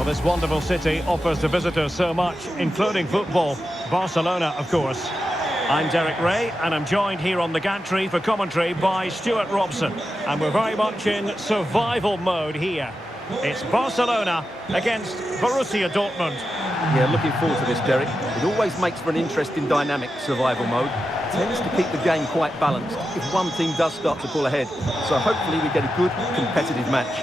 Well, this wonderful city offers the visitors so much, including football. Barcelona, of course. I'm Derek Ray, and I'm joined here on the gantry for commentary by Stuart Robson. And we're very much in survival mode here. It's Barcelona against Borussia Dortmund. Yeah, looking forward to this, Derek. It always makes for an interesting dynamic, survival mode. Tends to keep the game quite balanced if one team does start to pull ahead. So hopefully we get a good, competitive match.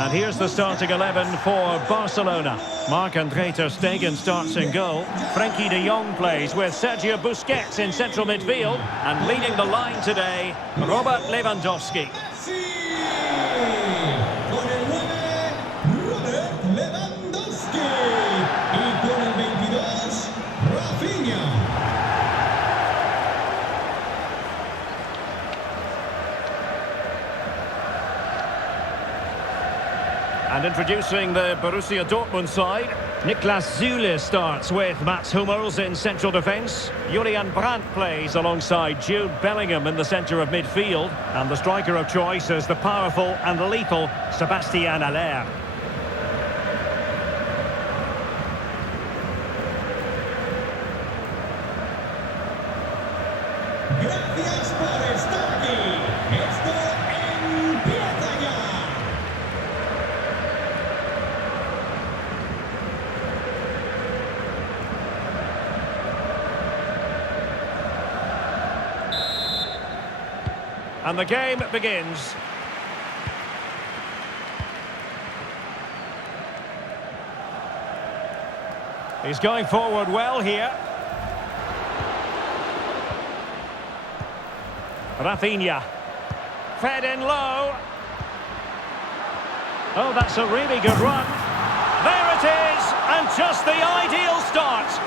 And here's the starting 11 for Barcelona. Marc-André ter Stegen starts in goal. Frenkie de Jong plays with Sergio Busquets in central midfield. And leading the line today, Robert Lewandowski. And introducing the Borussia Dortmund side, Niklas Süle starts with Mats Hummels in central defence. Julian Brandt plays alongside Jude Bellingham in the centre of midfield. And the striker of choice is the powerful and lethal Sebastien Haller. And the game begins. He's going forward well here. Raphinha. Fed in low. Oh, that's a really good run. There it is, and just the ideal start.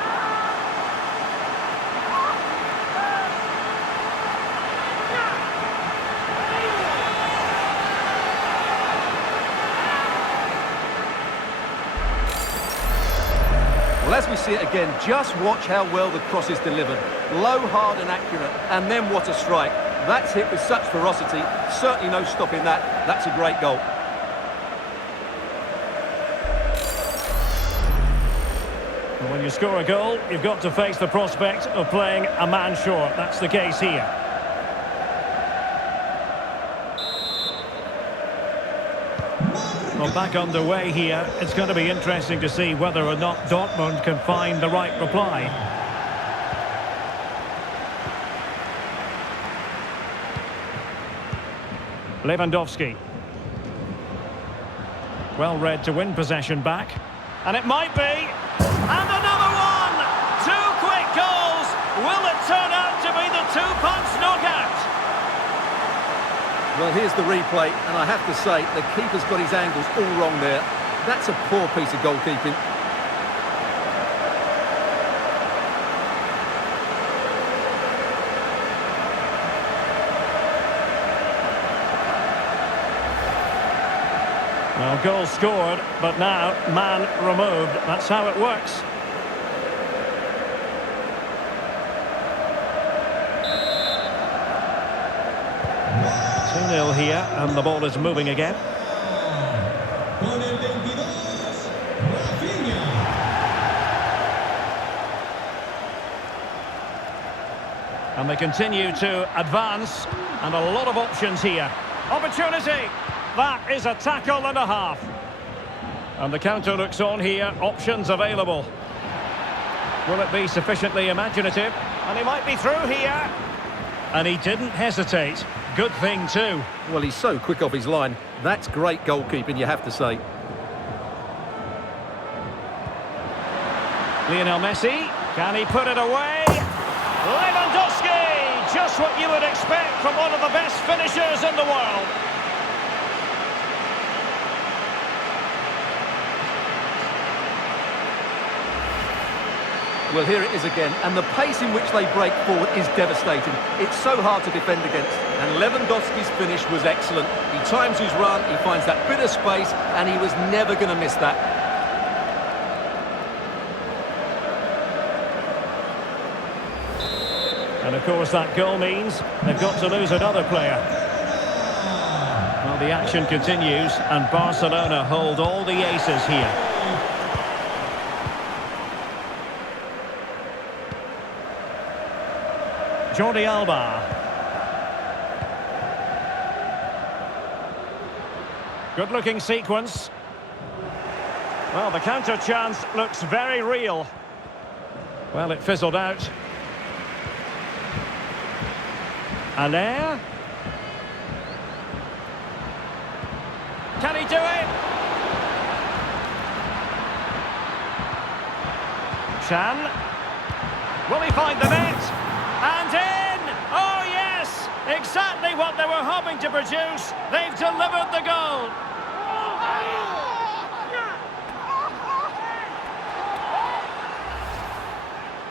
Well, as we see it again, just watch how well the cross is delivered. Low, hard and accurate, and then what a strike. That's hit with such ferocity, certainly no stopping that. That's a great goal. When you score a goal, you've got to face the prospect of playing a man short. That's the case here. Well, back underway here. It's going to be interesting to see whether or not Dortmund can find the right reply. Lewandowski. Well read to win possession back. And it might be. And another one! Two quick goals! Will it turn out to be the two-punch knockout? Well, here's the replay, and I have to say, the keeper's got his angles all wrong there. That's a poor piece of goalkeeping. Well, goal scored, but now man removed. That's how it works. Here, and the ball is moving again. And they continue to advance, and a lot of options here. Opportunity! That is a tackle and a half. And the counter looks on here, options available. Will it be sufficiently imaginative? And he might be through here. And he didn't hesitate. Good thing too. Well, he's so quick off his line. That's great goalkeeping, you have to say. Lionel Messi, can he put it away? Lewandowski! Just what you would expect from one of the best finishers in the world. Well, here it is again, and the pace in which they break forward is devastating. It's so hard to defend against, and Lewandowski's finish was excellent. He times his run, he finds that bit of space, and he was never going to miss that. And of course that goal means they've got to lose another player. Well, the action continues and Barcelona hold all the aces here. Jordi Alba. Good-looking sequence. Well, the counter chance looks very real. Well, it fizzled out. Haller. Can he do it? Chan. Will he find the net? And in! Oh, yes! Exactly what they were hoping to produce. They've delivered the goal.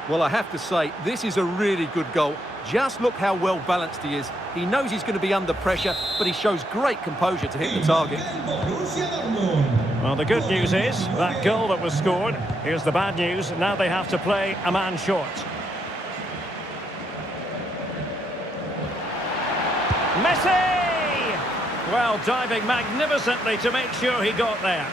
Well, I have to say, this is a really good goal. Just look how well balanced he is. He knows he's going to be under pressure, but he shows great composure to hit the target. Well, the good news is that goal that was scored. Here's the bad news. Now they have to play a man short. Messi! Well, diving magnificently to make sure he got there.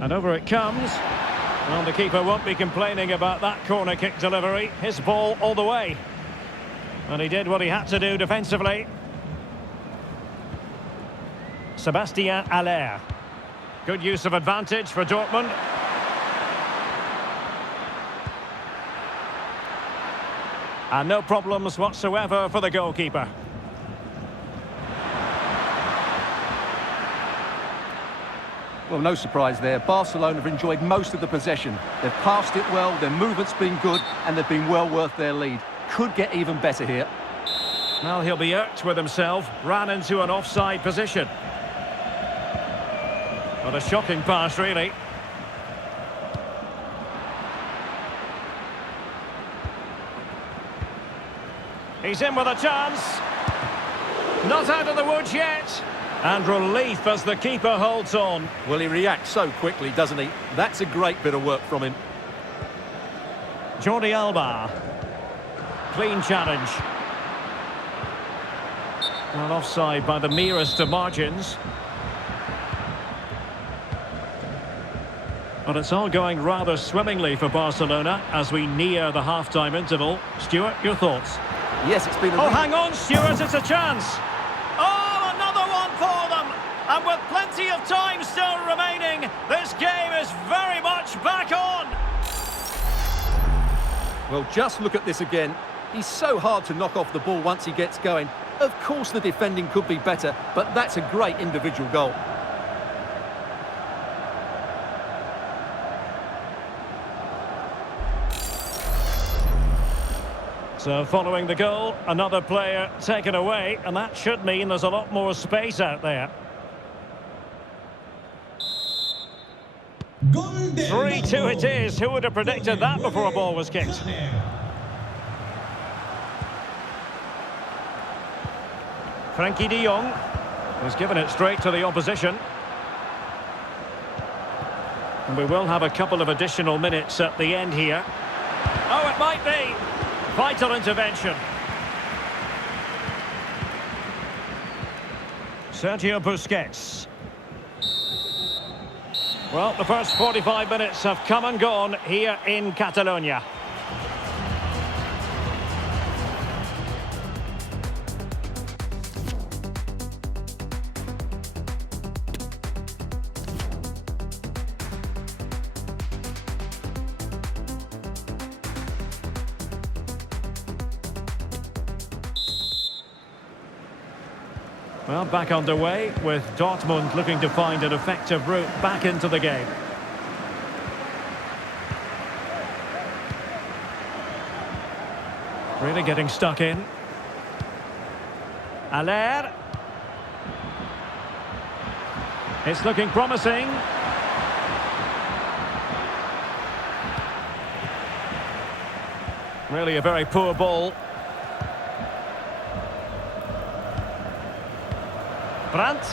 And over it comes. Well, the keeper won't be complaining about that corner kick delivery. His ball all the way. And he did what he had to do defensively. Sebastien Haller. Good use of advantage for Dortmund. And no problems whatsoever for the goalkeeper. Well, no surprise there. Barcelona have enjoyed most of the possession. They've passed it well, their movement's been good, and they've been well worth their lead. Could get even better here. Well, he'll be irked with himself. Ran into an offside position. What a shocking pass, really. He's in with a chance. Not out of the woods yet. And relief as the keeper holds on. Well, he reacts so quickly, doesn't he? That's a great bit of work from him. Jordi Alba. Clean challenge. Well, offside by the merest of margins. But it's all going rather swimmingly for Barcelona as we near the half-time interval. Stuart, your thoughts? Yes, it's been a... Oh, hang on, Stuart, it's a chance. Oh, another one for them. And with plenty of time still remaining, this game is very much back on. Well, just look at this again. He's so hard to knock off the ball once he gets going. Of course the defending could be better, but that's a great individual goal. So following the goal, another player taken away, and that should mean there's a lot more space out there. 3-2 it is. Who would have predicted that before a ball was kicked? Frankie de Jong has given it straight to the opposition. And we will have a couple of additional minutes at the end here. Oh, it might be. Vital intervention. Sergio Busquets. Well, the first 45 minutes have come and gone here in Catalonia. Well, back underway with Dortmund looking to find an effective route back into the game. Really getting stuck in. Haller. It's looking promising. Really a very poor ball. Brandt.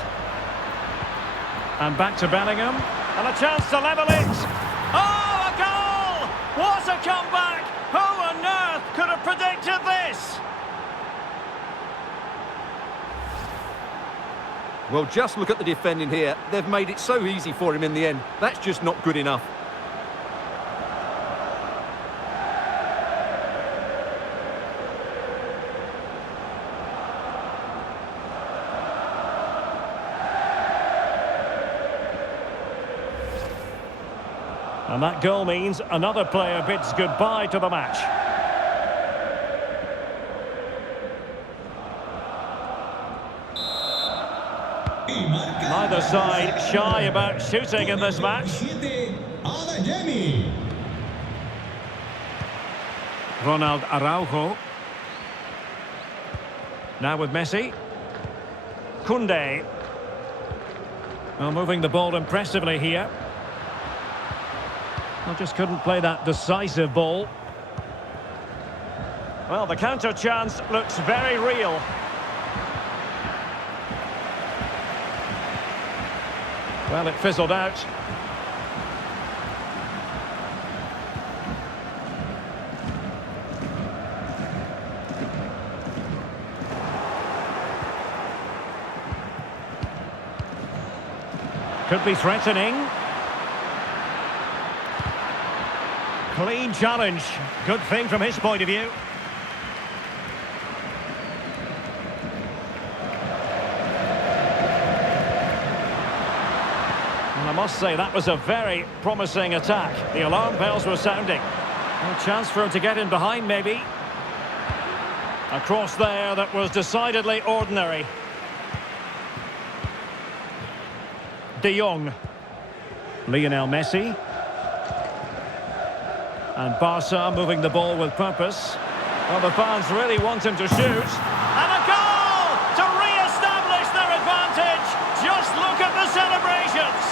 And back to Bellingham. And a chance to level it. What a comeback! Who on earth could have predicted this? Well, just look at the defending here. They've made it so easy for him in the end. That's just not good enough. And that goal means another player bids goodbye to the match. Neither side shy about shooting in this match. Adeyemi. Ronald Araujo. Now with Messi. Koundé. Well, moving the ball impressively here. Well, just couldn't play that decisive ball. Well, the counter chance looks very real. Well, it fizzled out. Could be threatening. Clean challenge. Good thing from his point of view. And I must say, that was a very promising attack. The alarm bells were sounding. A chance for him to get in behind, maybe. A cross there that was decidedly ordinary. De Jong. Lionel Messi. And Barça moving the ball with purpose. Well, the fans really want him to shoot. And a goal to re-establish their advantage. Just look at the celebrations.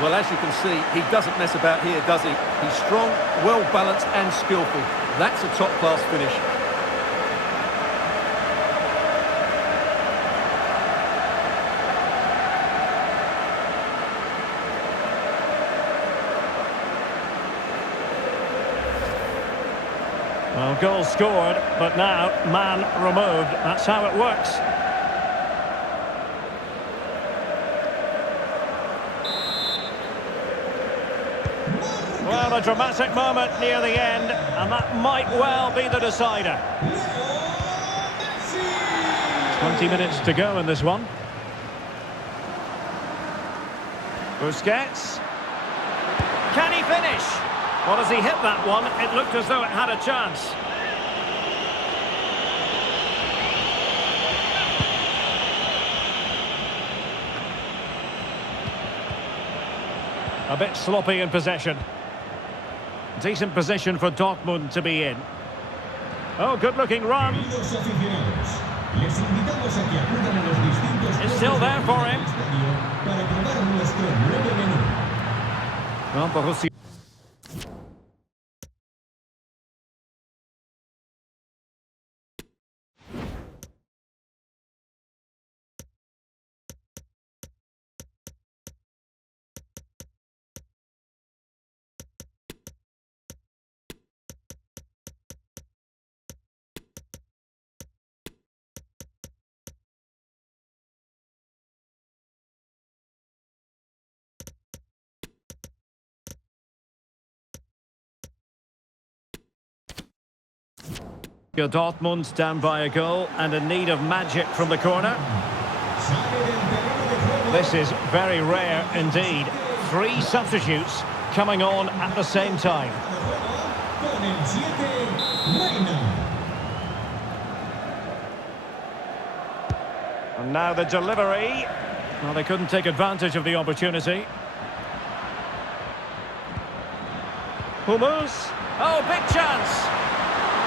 Well, as you can see, he doesn't mess about here, does he? He's strong, well-balanced and skillful. That's a top-class finish. Well, goal scored, but now man removed. That's how it works. Well, a dramatic moment near the end, and that might well be the decider. 20 minutes to go in this one. Busquets. Can he finish? Well, as he hit that one, it looked as though it had a chance. A bit sloppy in possession. Decent position for Dortmund to be in. Oh, good-looking run. It's still there for him. Well, Borussia. Dortmund stand by a goal and in need of magic from the corner. This is very rare indeed. 3 substitutes coming on at the same time. And now the delivery. Well, they couldn't take advantage of the opportunity. Hummels. Oh, big chance.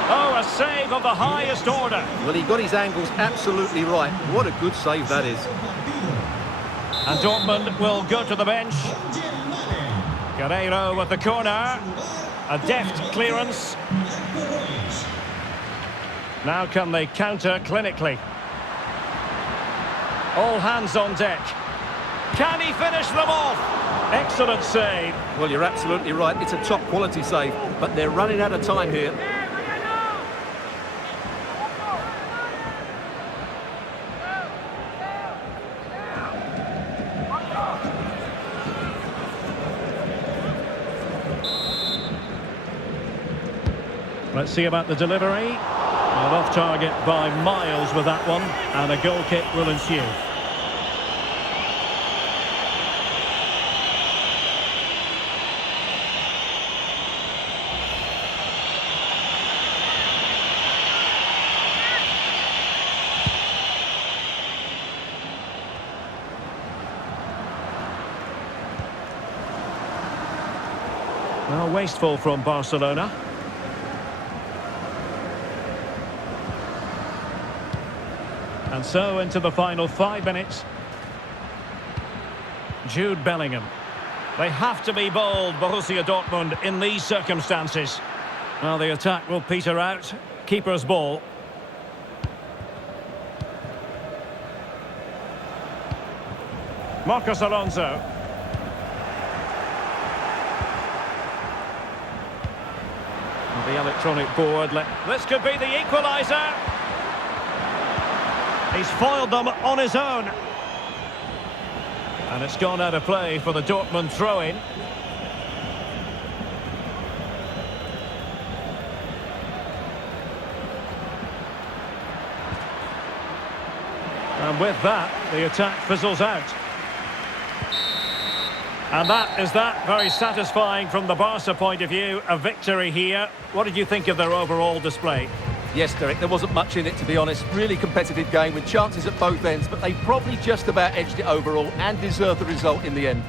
Oh, a save of the highest order. Well, he got his angles absolutely right. What a good save that is. And Dortmund will go to the bench. Guerreiro with the corner. A deft clearance. Now can they counter clinically? All hands on deck. Can he finish them off? Excellent save. Well, you're absolutely right. It's a top quality save, but they're running out of time here. Let's see about the delivery. Well, off target by miles with that one, and a goal kick will ensue. Well, wasteful from Barcelona. And so into the final 5 minutes. Jude Bellingham. They have to be bold, Borussia Dortmund, in these circumstances. Well, the attack will peter out. Keeper's ball. Marcos Alonso. The electronic board. This could be the equaliser. He's foiled them on his own. And it's gone out of play for the Dortmund throw-in. And with that, the attack fizzles out. And that is that. Very satisfying from the Barca point of view. A victory here. What did you think of their overall display? Yes, Derek, there wasn't much in it, to be honest. Really competitive game with chances at both ends, but they probably just about edged it overall and deserved the result in the end.